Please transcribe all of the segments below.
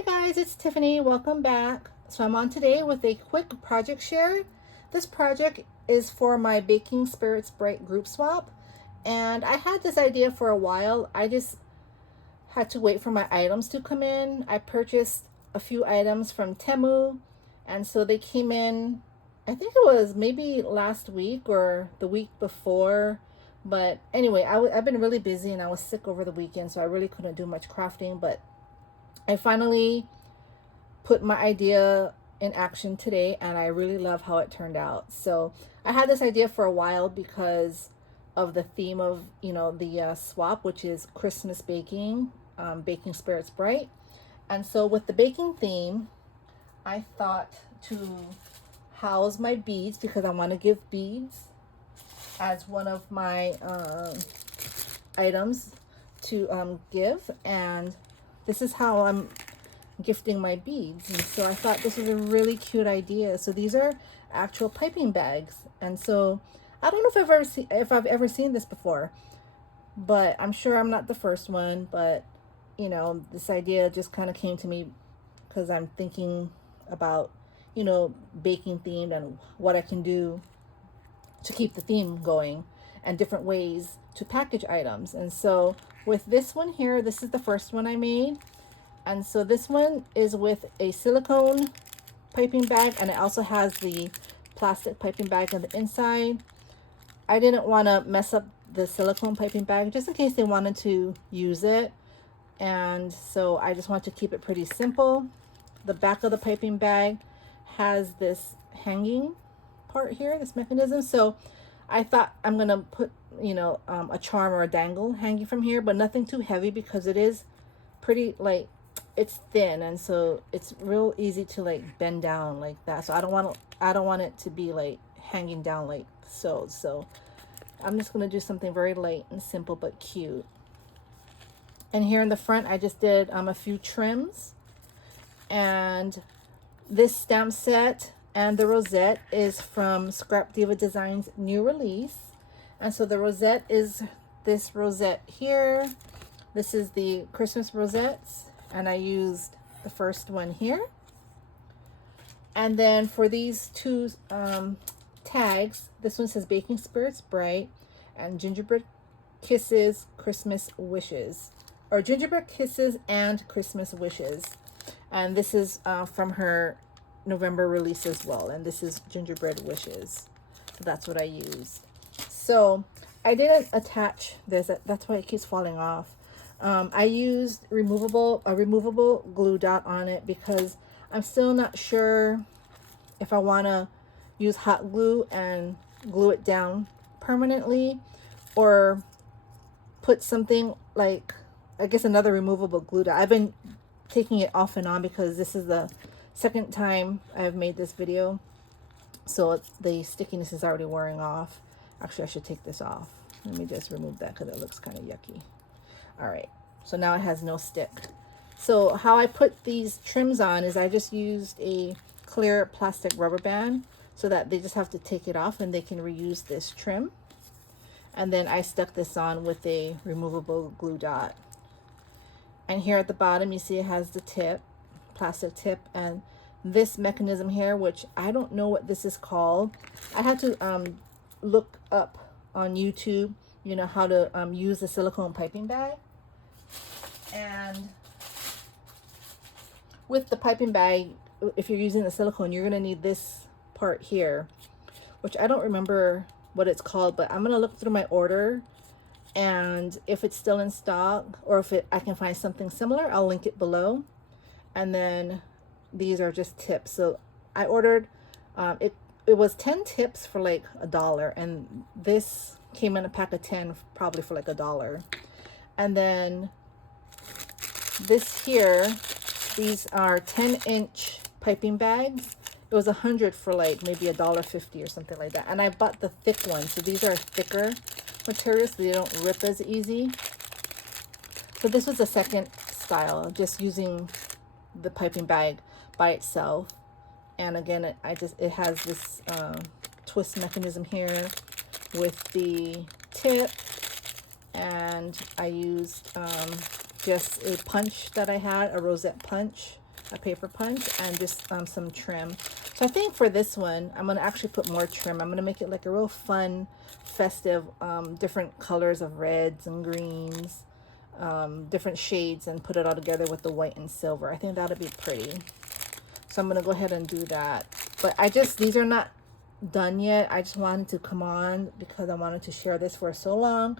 Hey guys, it's Tiffany. Welcome back. So I'm on today with a quick project share. This project is for my Baking Spirits Bright group swap. And I had this idea for a while. I just had to wait for my items to come in. I purchased a few items from Temu. And so they came in, I think it was maybe last week or the week before. But anyway, I've been really busy and I was sick over the weekend. So I really couldn't do much crafting. But I finally put my idea in action today and I really love how it turned out. So I had this idea for a while because of the theme of, the swap, which is Christmas baking, Baking Spirits Bright. And so with the baking theme, I thought to house my beads because I want to give beads as one of my items to give. And this is how I'm gifting my beads. And so I thought this was a really cute idea. So these are actual piping bags. And so I don't know if I've ever seen this before, but I'm sure I'm not the first one. But this idea just kind of came to me because I'm thinking about baking themed and what I can do to keep the theme going and different ways to package items. And so with this one here, this is the first one I made. And so this one is with a silicone piping bag, and it also has the plastic piping bag on the inside. I didn't want to mess up the silicone piping bag just in case they wanted to use it. And so I just want to keep it pretty simple. The back of the piping bag has this hanging part here, this mechanism. So I thought I'm gonna put a charm or a dangle hanging from here, but nothing too heavy because it is pretty it's thin, and so it's real easy to bend down like that. So I don't want it to be hanging down like so. So I'm just gonna do something very light and simple but cute. And here in the front I just did a few trims, and this stamp set and the rosette is from Scrap Diva Designs' new release. And so the rosette is this rosette here. This is the Christmas rosettes, and I used the first one here. And then for these two tags, this one says Baking Spirits Bright and Gingerbread Kisses Christmas Wishes, or Gingerbread Kisses and Christmas Wishes. And this is from her November release as well, and this is Gingerbread Wishes. So that's what I used. So I didn't attach this, that's why it keeps falling off. I used a removable glue dot on it because I'm still not sure if I want to use hot glue and glue it down permanently, or put something I guess another removable glue dot. I've been taking it off and on because this is the second time I've made this video, so the stickiness is already wearing off. Actually, I should take this off. Let me just remove that because it looks kind of yucky. All right, so now it has no stick. So how I put these trims on is I just used a clear plastic rubber band so that they just have to take it off and they can reuse this trim. And then I stuck this on with a removable glue dot. And here at the bottom, you see it has the tip, plastic tip, and this mechanism here, which I don't know what this is called. I had to look up on YouTube, how to use the silicone piping bag. And with the piping bag, if you're using the silicone, you're gonna need this part here, which I don't remember what it's called, but I'm gonna look through my order, and if it's still in stock or if I can find something similar, I'll link it below. And then these are just tips. So I ordered it was 10 tips for $1, and this came in a pack of 10 probably for $1. And then this here, these are 10-inch piping bags. It was 100 for maybe $1.50 or something like that. And I bought the thick ones, so these are thicker materials, so they don't rip as easy. So this was the second style, just using the piping bag by itself. And again, it has this twist mechanism here with the tip, and I used just a punch that I had, a rosette punch, a paper punch, and just some trim. So I think for this one, I'm gonna actually put more trim. I'm gonna make it like a real fun, festive, different colors of reds and greens, different shades, and put it all together with the white and silver. I think that'll be pretty. So I'm gonna go ahead and do that. But these are not done yet. I just wanted to come on because I wanted to share this for so long.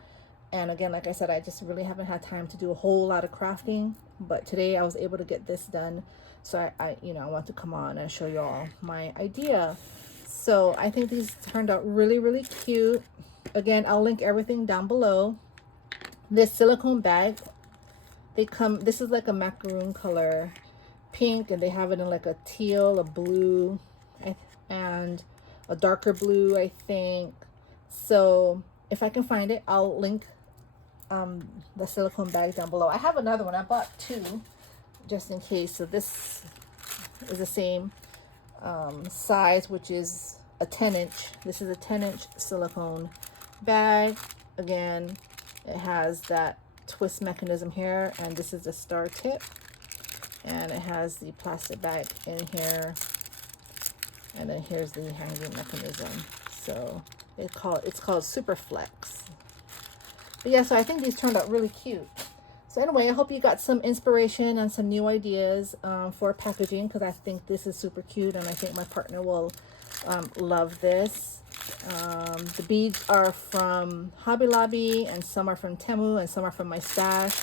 And again, like I said, I just really haven't had time to do a whole lot of crafting, but today I was able to get this done. So I want to come on and show y'all my idea. So I think these turned out really, really cute. Again, I'll link everything down below. This silicone bag, this is like a macaroon color, pink, and they have it in like a teal, a blue, and a darker blue, I think. So if I can find it, I'll link the silicone bag down below. I have another one. I bought two just in case. So this is the same size, which is a 10-inch. This is a 10-inch silicone bag. Again, it has that twist mechanism here, and this is the star tip, and it has the plastic bag in here, and then here's the hanging mechanism. So it's called Super Flex. But yeah, so I think these turned out really cute. So anyway, I hope you got some inspiration and some new ideas for packaging, because I think this is super cute, and I think my partner will love this. The beads are from Hobby Lobby, and some are from Temu, and some are from my stash.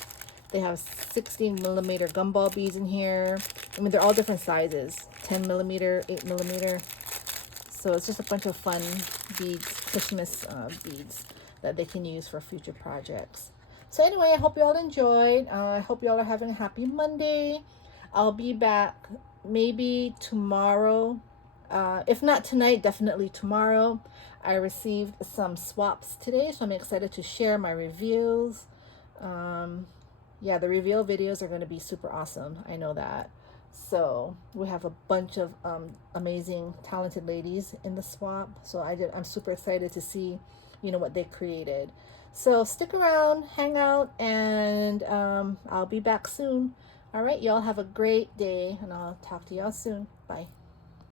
They have 16mm gumball beads in here. I mean, they're all different sizes, 10mm, 8mm. So it's just a bunch of fun beads, Christmas beads that they can use for future projects. So anyway, I hope you all enjoyed. I hope you all are having a happy Monday. I'll be back maybe tomorrow. If not tonight, definitely tomorrow. I received some swaps today, so I'm excited to share my reviews. Yeah, the reveal videos are going to be super awesome. I know that. So we have a bunch of amazing, talented ladies in the swap. So I'm super excited to see, what they created. So stick around, hang out, and I'll be back soon. All right, y'all have a great day, and I'll talk to y'all soon. Bye.